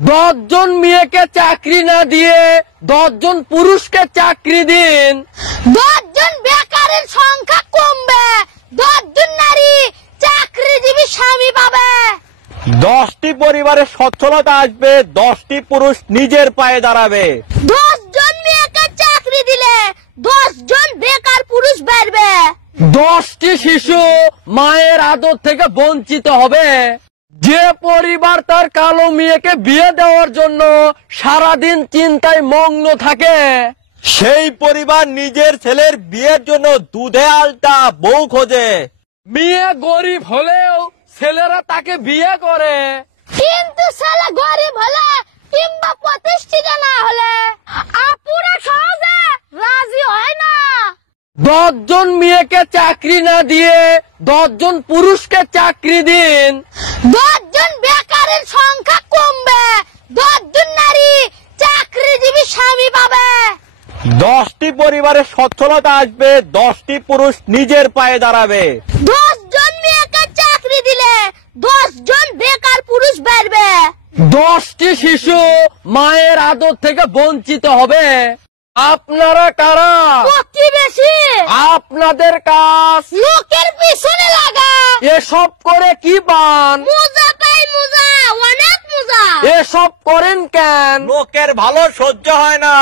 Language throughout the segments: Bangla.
10 জন মেয়েকে চাকরি না দিয়ে 10 জন পুরুষকে চাকরি দিন। 10 জন বেকারের সংখ্যা কমবে, 10 জন নারী চাকরিজীবী স্বামী পাবে। 10টি পরিবারে সচ্ছলতা আসবে, 10টি পুরুষ নিজের পায়ে দাঁড়াবে। 10 জন মেয়েকে চাকরি দিলে 10 জন বেকার পুরুষ বেরবে। 10টি শিশু মায়ের আদর থেকে বঞ্চিত হবে। যে পরিবার তার কালো মেয়েকে বিয়ে দেওয়ার জন্য সারাদিন চিন্তায় মগ্ন থাকে, সেই পরিবার নিজের ছেলের বিয়ের জন্য দুধে আলতা বউ খোঁজে। মেয়ে গরিব হলেও ছেলেরা তাকে বিয়ে করে। কিন্তু ছেলে গরিব হলে কিংবা প্রতিষ্ঠিত না হলে আপুরা সহজে রাজি হয় না। 10 জন মেয়েকে চাকরি না দিয়ে 10 জন পুরুষকে চাকরি দিন। 10 জন বেকারের সংখ্যা কমবে, 10 জন নারী চাকরিজীবী স্বামী পাবে। 10টি পরিবারে সচ্ছলতা আসবে, 10টি পুরুষ নিজের পায়ে দাঁড়াবে। 10 জন মেয়েকে চাকরি দিলে 10 জন বেকার পুরুষ বেরবে। 10টি শিশু মায়ের আদর থেকে বঞ্চিত হবে। আপনারা কারা? প্রতিবেশী। আপনাদের কাজ লোকের পিছনে লাগা। এসব করে কি পান? মুজা পাই মুজা, অনেক মুজা। এসব করেন কেন? লোকের ভালো সহ্য হয় না।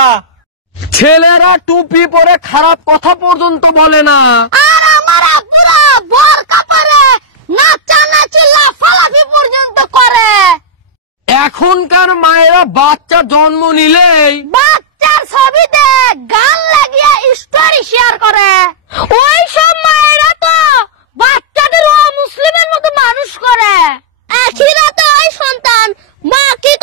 ছেলেরা টুপি পরে খারাপ কথা পর্যন্ত বলে না। আর আমার আপুরা বোরকা পরে নাচানাচি লাফালাফি পর্যন্ত করে। এখনকার মায়েরা বাচ্চা জন্ম নিলেই বাচ্চার ছবিতে গান লাগিয়ে স্টোরি শেয়ার করে। ওই সব মায়েরা তো বাচ্চাদের মুসলিমের মতো মানুষ করে। আখিরাতে ওই সন্তান মা কি